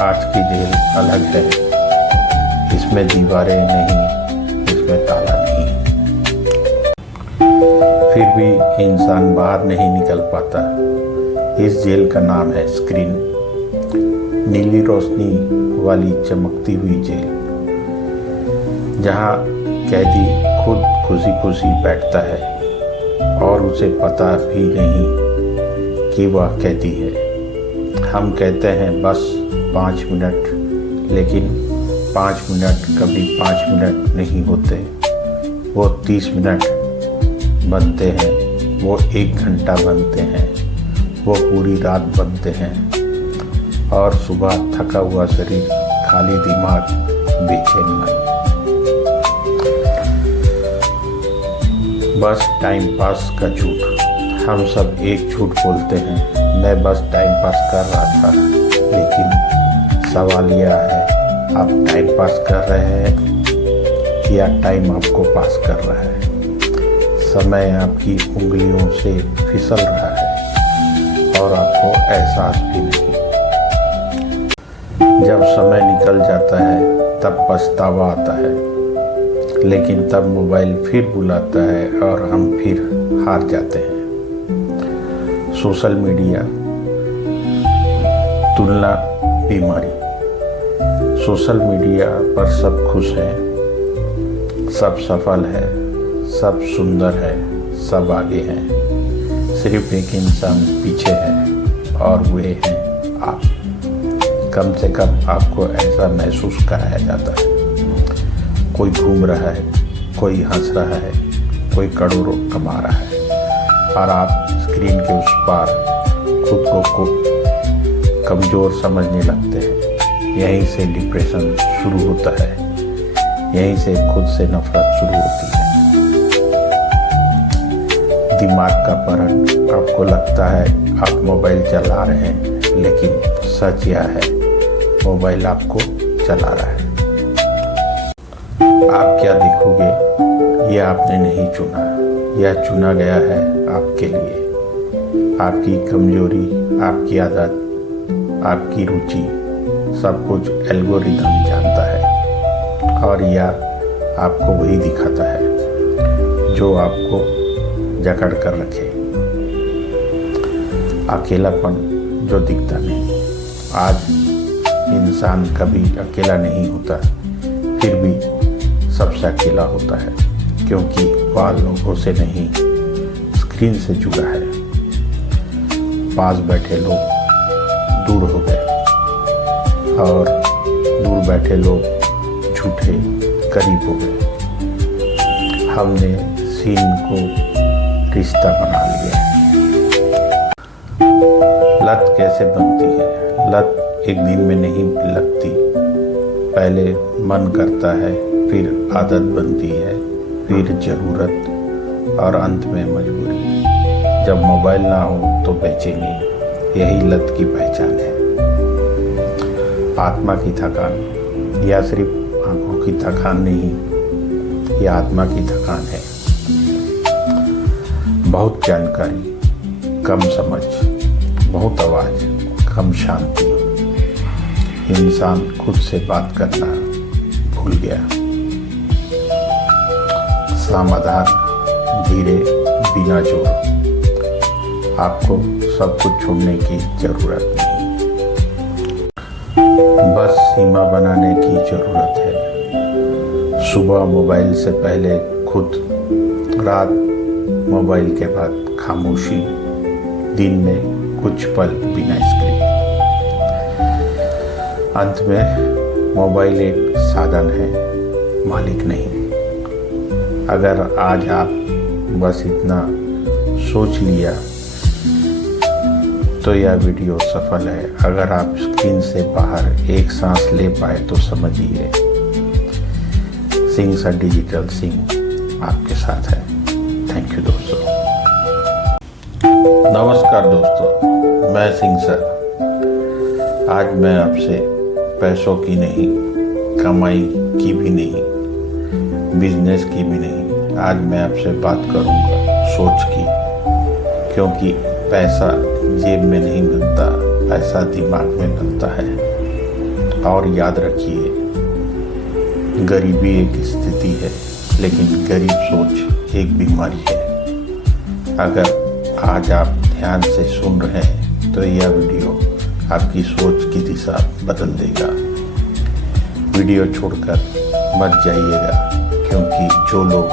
आज की जेल अलग है। इसमें दीवारें नहीं, इसमें ताला नहीं। फिर भी इंसान बाहर नहीं निकल पाता। इस जेल का नाम है स्क्रीन। नीली रोशनी वाली चमकती हुई जेल, जहाँ कैदी खुद खुशी खुशी बैठता है और उसे पता भी नहीं कि वह कैदी है। हम कहते हैं बस 5 मिनट, लेकिन 5 मिनट कभी 5 मिनट नहीं होते। वो 30 मिनट बनते हैं, वो 1 घंटा बनते हैं, वो पूरी रात बनते हैं और सुबह थका हुआ शरीर, खाली दिमाग, बेचैन मन। बस टाइम पास का झूठ। हम सब एक झूठ बोलते हैं, मैं बस टाइम पास कर रहा था। लेकिन सवाल यह है, आप टाइम पास कर रहे हैं या टाइम आपको पास कर रहा है? समय आपकी उंगलियों से फिसल रहा है और आपको एहसास भी नहीं। जब समय निकल जाता है तब पछतावा आता है, लेकिन तब मोबाइल फिर बुलाता है और हम फिर हार जाते हैं। सोशल मीडिया तुलना बीमारी। सोशल मीडिया पर सब खुश हैं, सब सफल है, सब सुंदर है, सब आगे हैं। सिर्फ एक इंसान पीछे है और वे हैं आप। कम से कम आपको ऐसा महसूस कराया जाता है। कोई घूम रहा है, कोई हंस रहा है, कोई करोड़ों कमा रहा है और आप स्क्रीन के उस पार खुद को कमज़ोर समझने लगते हैं। यहीं से डिप्रेशन शुरू होता है, यहीं से खुद से नफरत शुरू होती है। दिमाग का परण। आपको लगता है आप मोबाइल चला रहे हैं, लेकिन सच यह है, मोबाइल आपको चला रहा है। आप क्या देखोगे यह आपने नहीं चुना, यह चुना गया है आपके लिए। आपकी कमजोरी, आपकी आदत, आपकी रुचि, सब कुछ एल्गोरिदम जानता है और यह आपको वही दिखाता है जो आपको जकड़ कर रखे। अकेलापन जो दिखता नहीं। आज इंसान कभी अकेला नहीं होता, फिर भी सबसे अकेला होता है, क्योंकि वह लोगों से नहीं, स्क्रीन से जुड़ा है। पास बैठे लोग दूर हो गए और दूर बैठे लोग झूठे करीब हो गए। हमने सीन को रिश्ता बना लिया। लत कैसे बनती है? लत एक दिन में नहीं लगती। पहले मन करता है, फिर आदत बनती है, फिर ज़रूरत और अंत में मजबूरी। जब मोबाइल ना हो तो बेचैनी, यही लत की पहचान है। आत्मा की थकान। या सिर्फ आंखों की थकान नहीं, यह आत्मा की थकान है। बहुत जानकारी, कम समझ, बहुत आवाज़, कम शांति। इंसान खुद से बात करना भूल गया। समाधान धीरे, बिना जोर। आपको सब कुछ छोड़ने की जरूरत नहीं, बस सीमा बनाने की जरूरत है। सुबह मोबाइल से पहले खुद, रात मोबाइल के बाद खामोशी, दिन में कुछ पल बिना स्क्रीन। अंत में मोबाइल एक साधन है, मालिक नहीं। अगर आज आप बस इतना सोच लिया तो यह वीडियो सफल है। अगर आप स्क्रीन से बाहर एक सांस ले पाए तो समझिए, सिंह सर डिजिटल सिंह आपके साथ है। थैंक यू दोस्तों। नमस्कार दोस्तों, मैं सिंह सर। आज मैं आपसे पैसों की नहीं, कमाई की भी नहीं, बिजनेस की भी नहीं, आज मैं आपसे बात करूंगा सोच की। क्योंकि पैसा जेब में नहीं मिलता, पैसा दिमाग में मिलता है। और याद रखिए, गरीबी एक स्थिति है, लेकिन गरीब सोच एक बीमारी है। अगर आज आप ध्यान से सुन रहे हैं तो यह वीडियो आपकी सोच की दिशा बदल देगा। वीडियो छोड़कर मत जाइएगा, क्योंकि जो लोग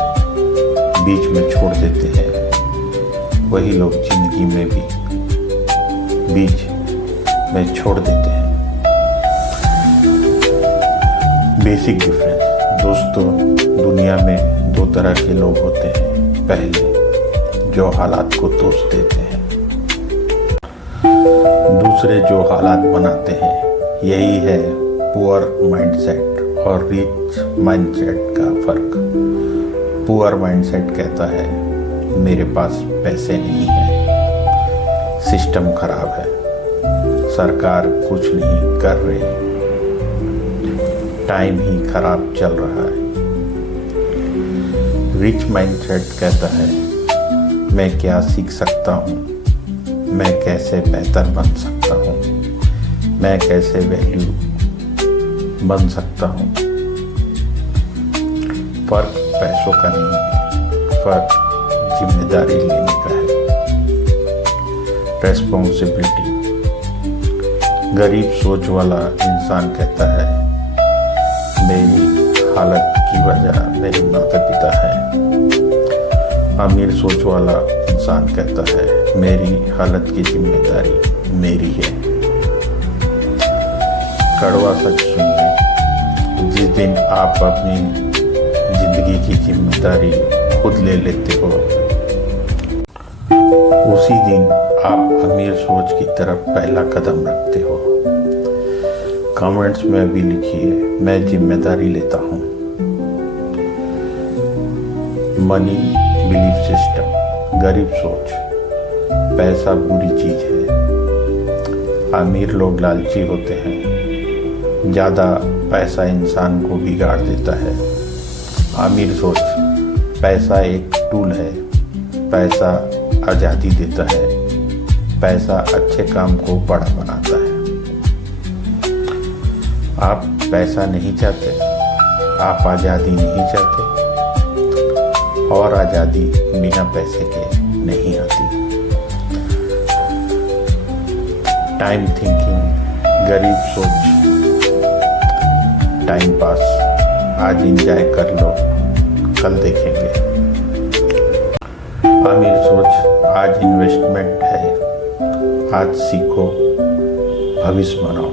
बीच में छोड़ देते हैं वही लोग जिंदगी में भी बीच में छोड़ देते हैं। बेसिक डिफरेंस दोस्तों, दुनिया में दो तरह के लोग होते हैं। पहले जो हालात को दोष देते हैं, दूसरे जो हालात बनाते हैं। यही है पुअर माइंडसेट और रिच माइंडसेट का फर्क। पुअर माइंडसेट कहता है मेरे पास पैसे नहीं है, सिस्टम खराब है, सरकार कुछ नहीं कर रही, टाइम ही खराब चल रहा है। रिच माइंडसेट कहता है मैं क्या सीख सकता हूँ, मैं कैसे बेहतर बन सकता हूँ, मैं कैसे वैल्यू बन सकता हूँ। फर्क पैसों का नहीं है, फर्क जिम्मेदारी लेने का है, रेस्पॉन्सिबिलिटी। गरीब सोच वाला इंसान कहता है मेरी हालत की वजह मेरे माता पिता हैं। अमीर सोच वाला इंसान कहता है मेरी हालत की जिम्मेदारी मेरी है। कड़वा सच सुनिए, जिस दिन आप अपनी जिंदगी की जिम्मेदारी खुद ले लेते हो, उसी दिन आप अमीर सोच की तरफ पहला कदम रखते हो। कमेंट्स में भी लिखिए मैं जिम्मेदारी लेता हूँ। मनी बिलीफ सिस्टम, गरीब सोच, पैसा बुरी चीज है। अमीर लोग लालची होते हैं, ज़्यादा पैसा इंसान को बिगाड़ देता है। अमीर सोच, पैसा एक टूल है, पैसा आज़ादी देता है, पैसा अच्छे काम को बड़ा बनाता है। आप पैसा नहीं चाहते, आप आज़ादी नहीं चाहते, और आज़ादी बिना पैसे के नहीं आती। टाइम थिंकिंग, गरीब सोच, टाइम पास, आज एंजॉय कर लो, कल देखेंगे। अमीर सोच, आज इन्वेस्टमेंट है, आज सीखो, भविष्य बनाओ।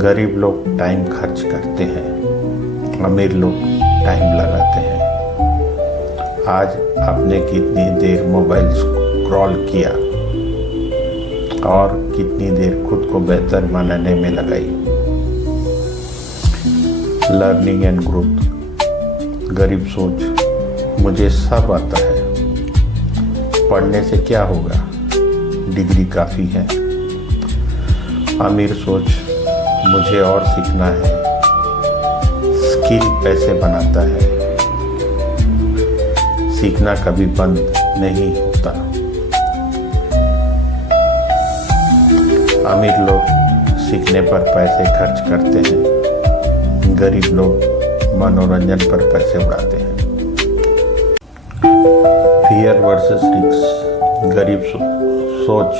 गरीब लोग टाइम खर्च करते हैं, अमीर लोग टाइम लगाते हैं। आज आपने कितनी देर मोबाइल स्क्रॉल किया और कितनी देर खुद को बेहतर बनाने में लगाई। लर्निंग एंड ग्रोथ, गरीब सोच, मुझे सब आता है, पढ़ने से क्या होगा, डिग्री काफ़ी है। अमीर सोच, मुझे और सीखना है, स्किल पैसे बनाता है, सीखना कभी बंद नहीं होता। अमीर लोग सीखने पर पैसे खर्च करते हैं, गरीब लोग मनोरंजन पर पैसे उड़ाते हैं। फियर वर्सेस रिस्क, गरीब सोच,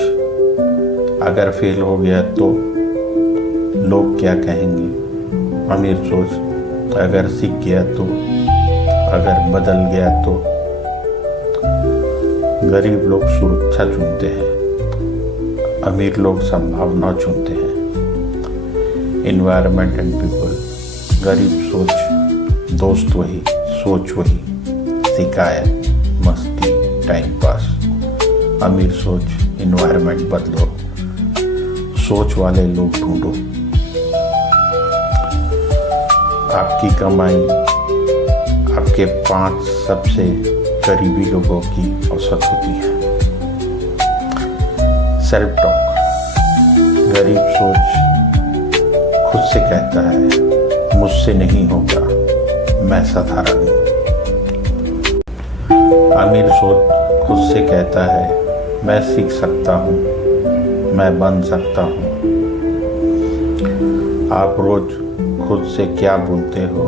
अगर फेल हो गया तो लोग क्या कहेंगे। अमीर सोच, अगर सीख गया तो, अगर बदल गया तो। गरीब लोग सुरक्षा चुनते हैं, अमीर लोग संभावना चुनते हैं। एनवायरनमेंट एंड पीपल, गरीब सोच, दोस्त वही, सोच वही, शिकायत, मस्ती, टाइम पास। अमीर सोच, एनवायरनमेंट बदलो, सोच वाले लोग ढूंढो। आपकी कमाई आपके 5 सबसे करीबी लोगों की औसत होती है। सेल्फ टॉक, गरीब सोच खुद से कहता है मुझसे नहीं होगा, मैं साधारण हूँ। अमीर सोच खुद से कहता है मैं सीख सकता हूँ, मैं बन सकता हूँ। आप रोज खुद से क्या बोलते हो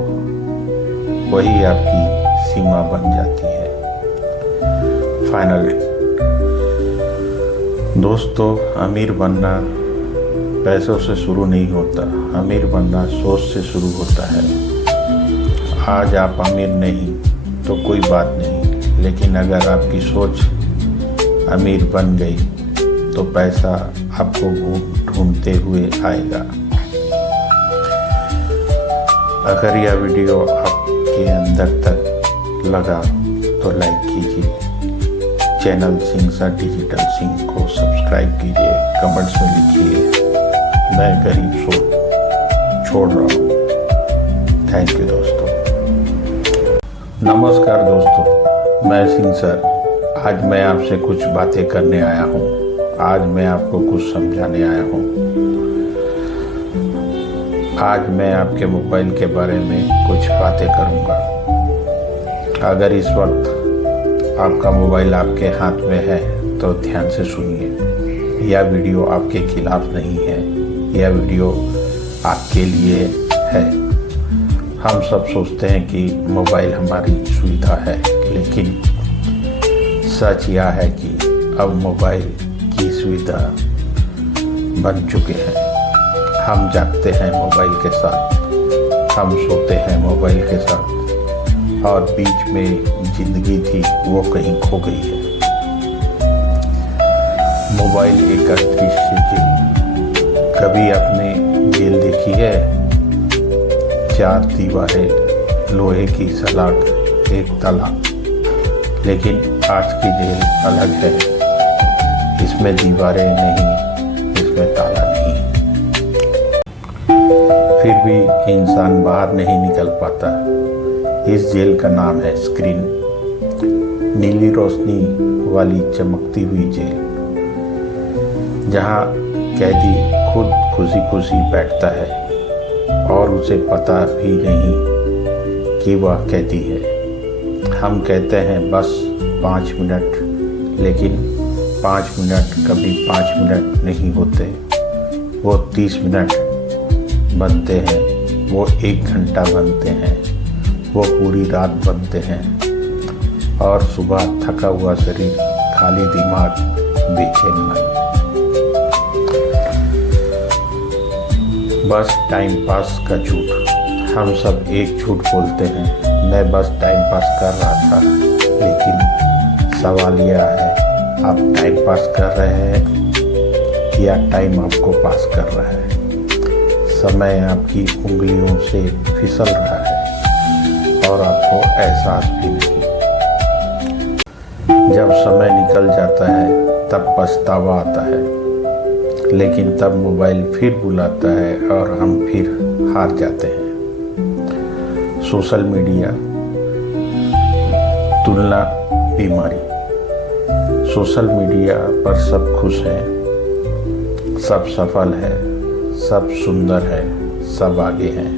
वही आपकी सीमा बन जाती है। फाइनली दोस्तों, अमीर बनना पैसों से शुरू नहीं होता, अमीर बनना सोच से शुरू होता है। आज आप अमीर नहीं तो कोई बात नहीं, लेकिन अगर आपकी सोच अमीर बन गई तो पैसा आपको ढूंढते हुए आएगा। अगर यह वीडियो आपके अंदर तक लगा तो लाइक कीजिए, channel Singh sir digital Singh को सब्सक्राइब कीजिए, कमेंट्स में लिखिए मैं गरीब सोच छोड़ रहा हूँ। थैंक यू दोस्तों। नमस्कार दोस्तों, मैं सिंह सर। आज मैं आपसे कुछ बातें करने आया हूँ। आज मैं आपको कुछ समझाने आया हूँ। आज मैं आपके मोबाइल के बारे में कुछ बातें करूँगा। अगर इस वक्त आपका मोबाइल आपके हाथ में है तो ध्यान से सुनिए। यह वीडियो आपके खिलाफ नहीं है, यह वीडियो आपके लिए है। हम सब सोचते हैं कि मोबाइल हमारी सुविधा है, लेकिन सच यह है कि अब मोबाइल की सुविधा बन चुके हैं। हम जागते हैं मोबाइल के साथ, हम सोते हैं मोबाइल के साथ, और बीच में जिंदगी थी वो कहीं खो गई है। मोबाइल एक अदृश्य जेल। कभी आपने जेल देखी है? 4 दीवारें, लोहे की सलाख, एक ताला। लेकिन आज की जेल अलग है। इसमें दीवारें नहीं, इसमें ताला नहीं। फिर भी इंसान बाहर नहीं निकल पाता। इस जेल का नाम है स्क्रीन। नीली रोशनी वाली चमकती हुई जेल, जहाँ कैदी खुद खुशी खुशी बैठता है और उसे पता भी नहीं कि वह कैदी है। हम कहते हैं बस 5 मिनट, लेकिन 5 मिनट कभी 5 मिनट नहीं होते। वो 30 मिनट बनते हैं, वो 1 घंटा बनते हैं, वो पूरी रात बनते हैं, और सुबह थका हुआ शरीर, खाली दिमाग, बेचैन मन। बस टाइम पास का झूठ। हम सब एक झूठ बोलते हैं, मैं बस टाइम पास कर रहा था। लेकिन सवाल यह है, आप टाइम पास कर रहे हैं या टाइम आपको पास कर रहा है? समय आपकी उंगलियों से फिसल रहा है और आपको एहसास भी नहीं। जब समय निकल जाता है तब पछतावा आता है, लेकिन तब मोबाइल फिर बुलाता है और हम फिर हार जाते हैं। सोशल मीडिया तुलना बीमारी। सोशल मीडिया पर सब खुश हैं, सब सफल है, सब सुंदर है, सब आगे हैं।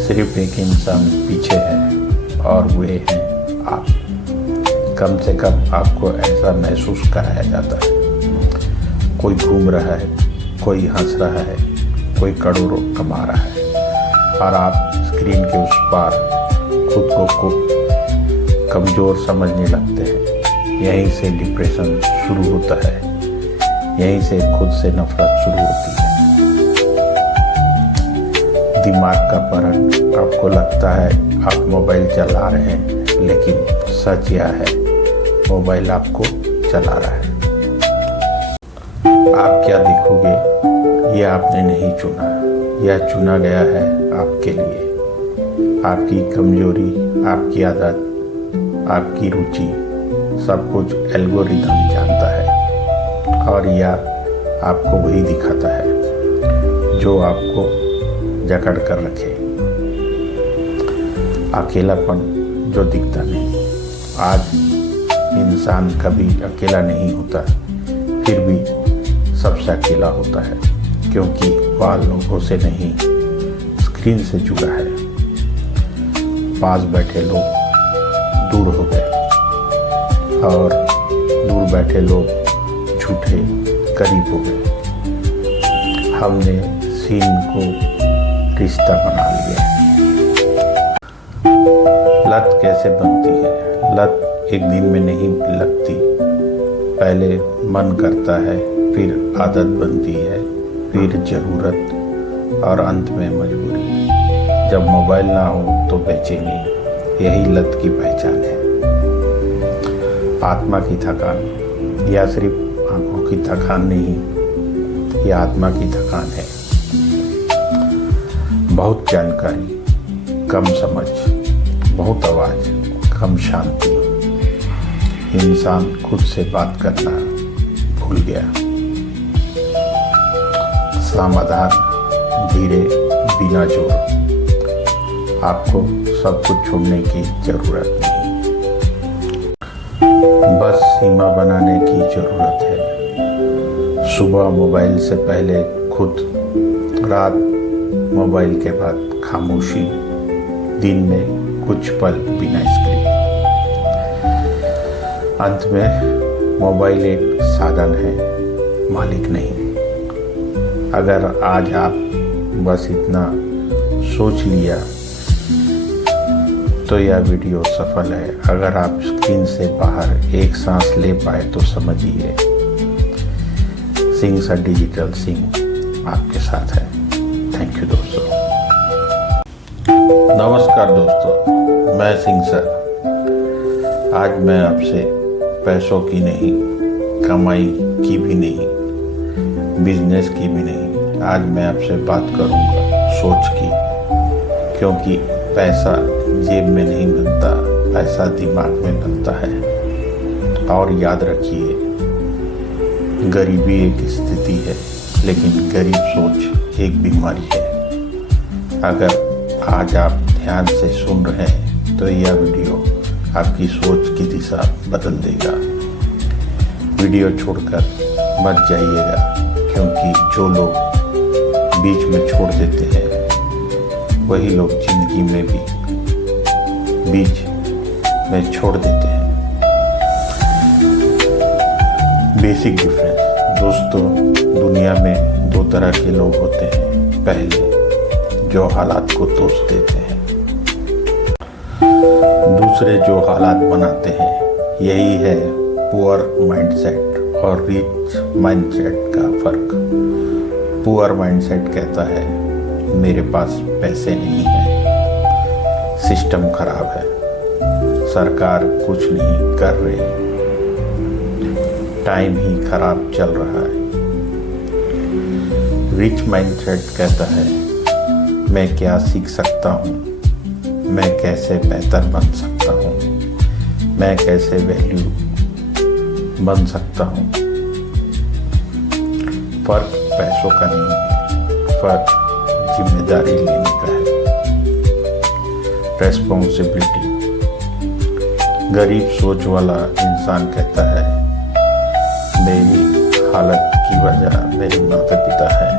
सिर्फ एक इंसान पीछे है और वे हैं आप। कम से कम आपको ऐसा महसूस कराया जाता है। कोई घूम रहा है, कोई हंस रहा है, कोई करोड़ों कमा रहा है, और आप स्क्रीन के उस पार खुद को कमज़ोर समझने लगते हैं। यहीं से डिप्रेशन शुरू होता है, यहीं से खुद से नफरत शुरू होती है। दिमाग का परख। आपको लगता है आप मोबाइल चला रहे हैं, लेकिन सच यह है मोबाइल आपको चला रहा है। आप क्या देखोगे यह आपने नहीं चुना, यह चुना गया है आपके लिए। आपकी कमजोरी, आपकी आदत, आपकी रुचि, सब कुछ एल्गोरिदम जानता है, और यह आपको वही दिखाता है जो आपको जकड़ कर रखे। अकेलापन जो दिखता नहीं। आज इंसान कभी अकेला नहीं होता, फिर भी सबसे अकेला होता है, क्योंकि वह लोगों से नहीं, स्क्रीन से जुड़ा है। पास बैठे लोग दूर हो गए, और दूर बैठे लोग झूठे करीब हो गए। हमने सीन को रिश्ता बना लिया। लत कैसे बनती है? लत एक दिन में नहीं लगती, पहले मन करता है, फिर आदत बनती है, फिर ज़रूरत और अंत में मजबूरी। जब मोबाइल ना हो तो बेचैनी, यही लत की पहचान है। आत्मा की थकान, या सिर्फ आंखों की थकान नहीं, यह आत्मा की थकान है। बहुत जानकारी, कम समझ, बहुत आवाज़, कम शांति। इंसान खुद से बात करना भूल गया। समाधान धीरे, बिना जोर। आपको सब कुछ छोड़ने की जरूरत नहीं, बस सीमा बनाने की जरूरत है। सुबह मोबाइल से पहले खुद, रात मोबाइल के बाद खामोशी, दिन में कुछ पल बिना स्क्रीन। अंत में मोबाइल एक साधन है, मालिक नहीं। अगर आज आप बस इतना सोच लिया तो यह वीडियो सफल है। अगर आप स्क्रीन से बाहर एक सांस ले पाए तो समझिए, सिंह सर डिजिटल सिंह आपके साथ है। थैंक यू दोस्तों। नमस्कार दोस्तों, मैं सिंह सर। आज मैं आपसे पैसों की नहीं, कमाई की भी नहीं, बिजनेस की भी नहीं, आज मैं आपसे बात करूंगा सोच की। क्योंकि पैसा जेब में नहीं बनता, पैसा दिमाग में बनता है। और याद रखिए, गरीबी एक स्थिति है, लेकिन गरीब सोच एक बीमारी है। अगर आज आप ध्यान से सुन रहे हैं तो यह वीडियो आपकी सोच की दिशा बदल देगा। वीडियो छोड़कर मत जाइएगा, क्योंकि जो लोग बीच में छोड़ देते हैं वही लोग जिंदगी में भी बीच में छोड़ देते हैं। बेसिक डिफरेंस दोस्तों, दुनिया में दो तरह के लोग होते हैं। पहले जो हालात को दोष देते हैं, दूसरे जो हालात बनाते हैं। यही है पुअर माइंडसेट और रिच माइंडसेट का फर्क। पुअर माइंडसेट कहता है मेरे पास पैसे नहीं है, सिस्टम खराब है, सरकार कुछ नहीं कर रही, टाइम ही खराब चल रहा है। रिच माइंडसेट कहता है मैं क्या सीख सकता हूँ, मैं कैसे बेहतर बन सकता हूँ, मैं कैसे वैल्यू बन सकता हूँ। फर्क पैसों का नहीं है, फर्क जिम्मेदारी लेने का है, रेस्पॉन्सिबिलिटी। गरीब सोच वाला इंसान कहता है मेरी हालत की वजह मेरे माता पिता है।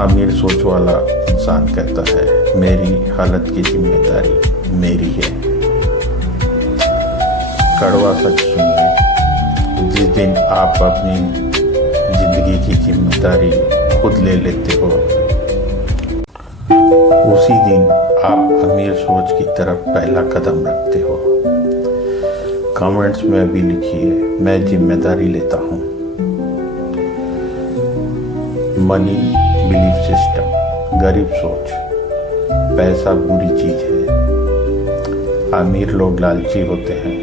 अमीर सोच वाला इंसान कहता है मेरी हालत की जिम्मेदारी मेरी है। कड़वा सच सुनिए, जिस दिन आप अपनी जिंदगी की जिम्मेदारी खुद ले लेते हो, उसी दिन आप अमीर सोच की तरफ पहला कदम रखते हो। कमेंट्स में भी लिखिए मैं जिम्मेदारी लेता हूँ। मनी बिलीफ सिस्टम, गरीब सोच, पैसा बुरी चीज है। अमीर लोग लालची होते हैं,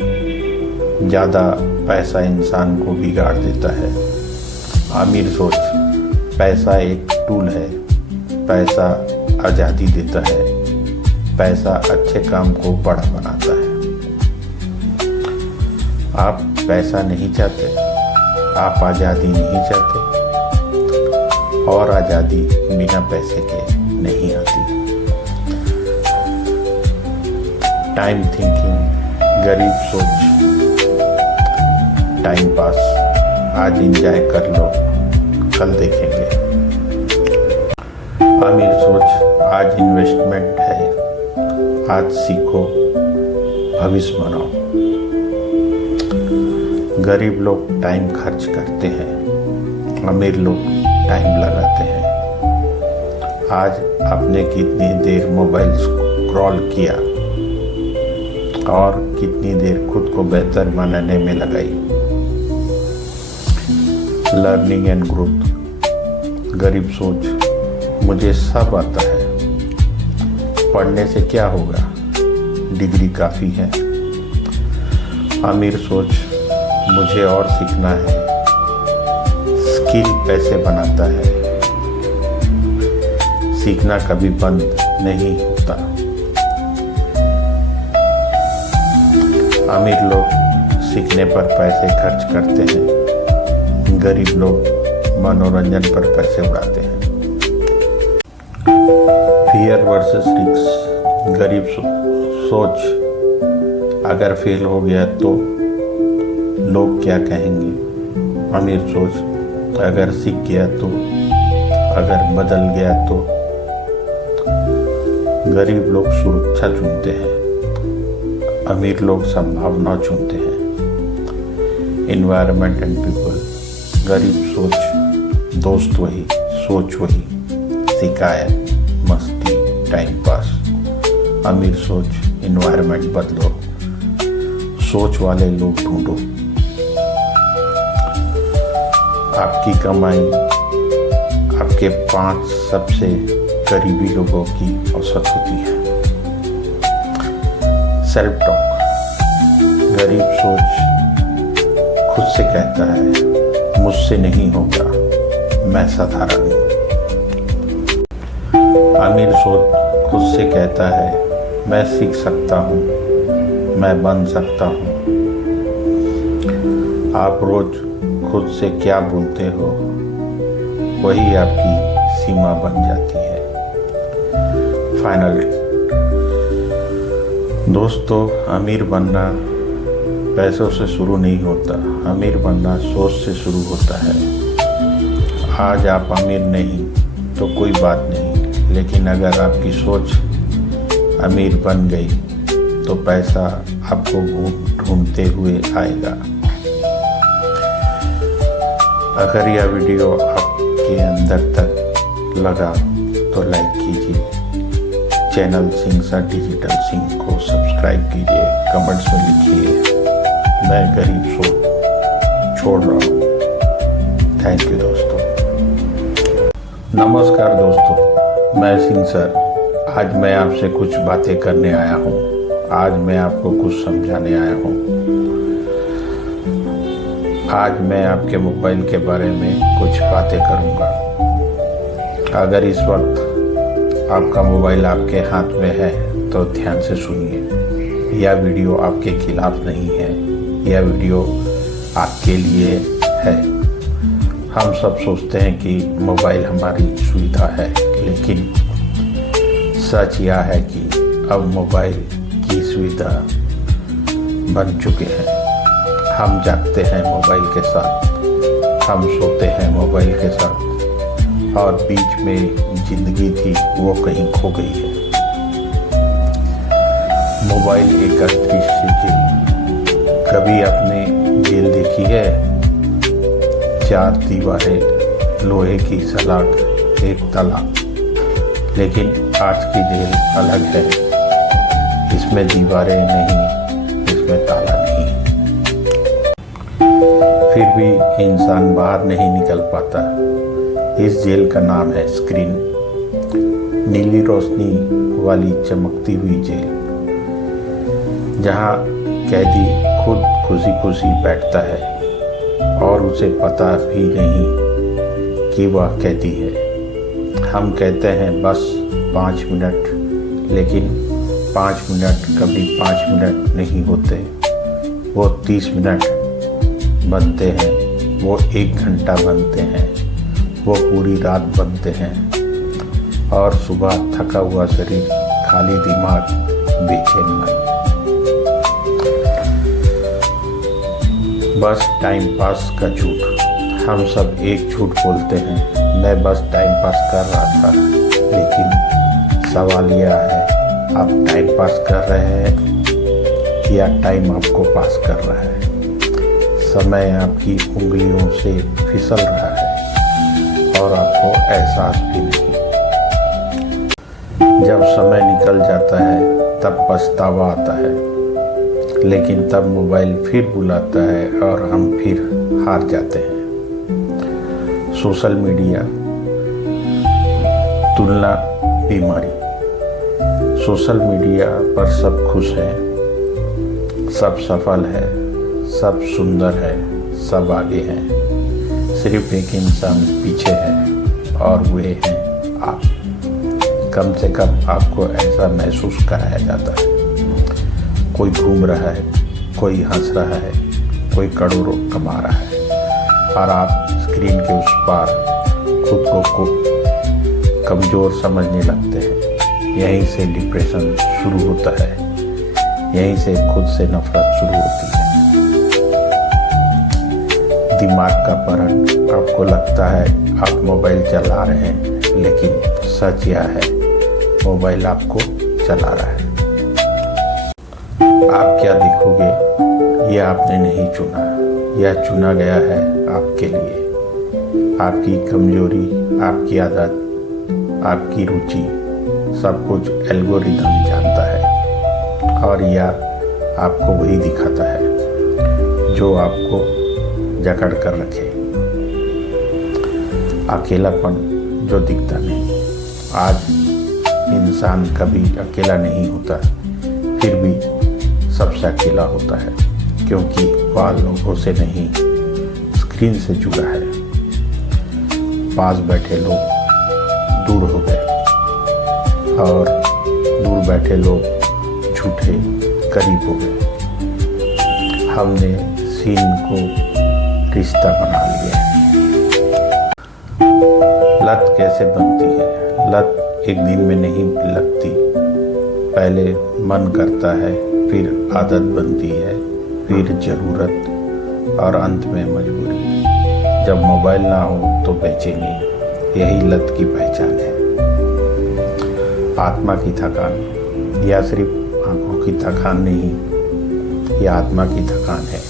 ज़्यादा पैसा इंसान को बिगाड़ देता है। अमीर सोच, पैसा एक टूल है, पैसा आज़ादी देता है, पैसा अच्छे काम को बड़ा बनाता है। आप पैसा नहीं चाहते, आप आज़ादी नहीं चाहते, और आज़ादी बिना पैसे के नहीं आती। टाइम थिंकिंग, गरीब सोच, टाइम पास, आज एंजॉय कर लो, कल देखेंगे। अमीर सोच, आज इन्वेस्टमेंट है, आज सीखो, भविष्य बनाओ। गरीब लोग टाइम खर्च करते हैं, अमीर लोग टाइम लगाते हैं। आज आपने कितनी देर मोबाइल स्क्रॉल किया और कितनी देर खुद को बेहतर बनाने में लगाई। Learning and growth. गरीब सोच, मुझे सब आता है, पढ़ने से क्या होगा, डिग्री काफ़ी है। अमीर सोच, मुझे और सीखना है, स्किल पैसे बनाता है, सीखना कभी बंद नहीं होता। अमीर लोग सीखने पर पैसे खर्च करते हैं, गरीब लोग मनोरंजन पर पैसे उड़ाते हैं। Fear versus risk. गरीब सोच, अगर फेल हो गया तो लोग क्या कहेंगे। अमीर सोच, अगर सीख गया तो, अगर बदल गया तो। गरीब लोग सुरक्षा चुनते हैं, अमीर लोग संभावना चुनते हैं। Environment and people. गरीब सोच, दोस्त वही, सोच वही, शिकायत, मस्ती, टाइम पास। अमीर सोच, एनवायरनमेंट बदलो, सोच वाले लोग ढूंढो। आपकी कमाई आपके 5 सबसे करीबी लोगों की औसत होती है। Self talk. गरीब सोच खुद से कहता है, मुझसे नहीं होगा, मैं साधारण हूँ। अमीर सोच खुद से कहता है, मैं सीख सकता हूँ, मैं बन सकता हूँ। आप रोज खुद से क्या बोलते हो, वही आपकी सीमा बन जाती है। फाइनल दोस्तों, अमीर बनना पैसों से शुरू नहीं होता, अमीर बनना सोच से शुरू होता है। आज आप अमीर नहीं तो कोई बात नहीं, लेकिन अगर आपकी सोच अमीर बन गई तो पैसा आपको ढूंढते हुए आएगा। अगर यह वीडियो आपके अंदर तक लगा तो लाइक कीजिए, channel Singh sir digital Singh को सब्सक्राइब कीजिए, कमेंट्स में लिखिए मैं गरीब सोच छोड़ रहा हूँ। थैंक यू दोस्तों। नमस्कार दोस्तों, मैं सिंह सर। आज मैं आपसे कुछ बातें करने आया हूँ, आज मैं आपको कुछ समझाने आया हूँ। आज मैं आपके मोबाइल के बारे में कुछ बातें करूँगा। अगर इस वक्त आपका मोबाइल आपके हाथ में है तो ध्यान से सुनिए। यह वीडियो आपके खिलाफ नहीं है, यह वीडियो आपके लिए है। हम सब सोचते हैं कि मोबाइल हमारी सुविधा है, लेकिन सच यह है कि अब मोबाइल की सुविधा बन चुके हैं। हम जागते हैं मोबाइल के साथ, हम सोते हैं मोबाइल के साथ, और बीच में जिंदगी थी वो कहीं खो गई है। मोबाइल एक अदृश्य जेल। कभी आपने जेल देखी है? 4 दीवारें, लोहे की सलाख, एक ताला। लेकिन आज की जेल अलग है, इसमें दीवारें नहीं, इसमें ताला नहीं। फिर भी इंसान बाहर नहीं निकल पाता। इस जेल का नाम है स्क्रीन। नीली रोशनी वाली चमकती हुई जेल, जहाँ कैदी खुद खुशी खुशी बैठता है और उसे पता भी नहीं कि वह कैदी है। हम कहते हैं बस 5 मिनट, लेकिन 5 मिनट कभी 5 मिनट नहीं होते। वो 30 मिनट बनते हैं, वो 1 घंटा बनते हैं, वो पूरी रात बनते हैं, और सुबह थका हुआ शरीर, खाली दिमाग, बेचैन मन। बस टाइम पास का झूठ। हम सब एक झूठ बोलते हैं, मैं बस टाइम पास कर रहा था। लेकिन सवाल यह है, आप टाइम पास कर रहे हैं या टाइम आपको पास कर रहा है? समय आपकी उंगलियों से फिसल रहा है और आपको एहसास भी नहीं। जब समय निकल जाता है तब पछतावा आता है, लेकिन तब मोबाइल फिर बुलाता है और हम फिर हार जाते हैं। सोशल मीडिया तुलना बीमारी। सोशल मीडिया पर सब खुश हैं, सब सफल है, सब सुंदर है, सब आगे हैं। सिर्फ एक इंसान पीछे है और वे हैं आप। कम से कम आपको ऐसा महसूस कराया जाता है। कोई घूम रहा है, कोई हंस रहा है, कोई करोड़ों कमा रहा है और आप स्क्रीन के उस पार खुद को कमज़ोर समझने लगते हैं। यहीं से डिप्रेशन शुरू होता है, यहीं से खुद से नफरत शुरू होती है। दिमाग का परण। आपको लगता है आप मोबाइल चला रहे हैं, लेकिन सच यह है मोबाइल आपको चला रहा है। आप क्या देखोगे ये आपने नहीं चुना, यह चुना गया है आपके लिए। आपकी कमजोरी, आपकी आदत, आपकी रुचि, सब कुछ एल्गोरिदम जानता है और यह आपको वही दिखाता है जो आपको जकड़ कर रखे। अकेलापन जो दिखता नहीं। आज इंसान कभी अकेला नहीं होता, फिर भी सबसे अकेला होता है, क्योंकि वह लोगों से नहीं स्क्रीन से जुड़ा है। पास बैठे लोग दूर हो गए और दूर बैठे लोग झूठे करीब हो गए। हमने सीन को रिश्ता बना लिया है। लत कैसे बनती है? लत एक दिन में नहीं लगती। पहले मन करता है, फिर आदत बनती है, फिर जरूरत और अंत में मजबूरी। जब मोबाइल ना हो तो बेचैनी, यही लत की पहचान है। आत्मा की थकान। यह सिर्फ आंखों की थकान नहीं, यह आत्मा की थकान है।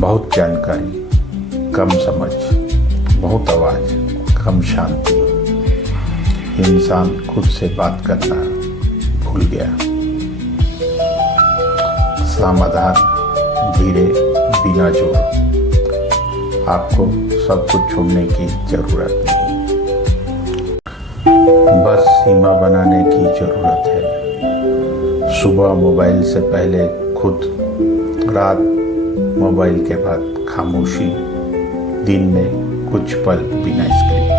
बहुत जानकारी, कम समझ, बहुत आवाज, कम शांति। इंसान खुद से बात करना भूल गया। समाधान धीरे, बिना जोर। आपको सब कुछ छोड़ने की जरूरत नहीं, बस सीमा बनाने की जरूरत है। सुबह मोबाइल से पहले खुद, रात मोबाइल के बाद खामोशी, दिन में कुछ पल बिना स्क्रीन।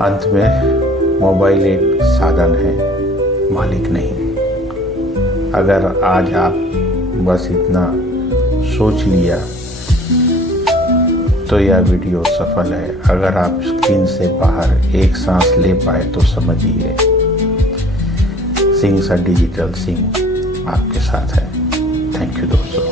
अंत में मोबाइल एक साधन है, मालिक नहीं। अगर आज आप बस इतना सोच लिया तो यह वीडियो सफल है। अगर आप स्क्रीन से बाहर एक सांस ले पाए तो समझिए सिंह सा डिजिटल सिंह आपके साथ है। थैंक यू दोस्तों।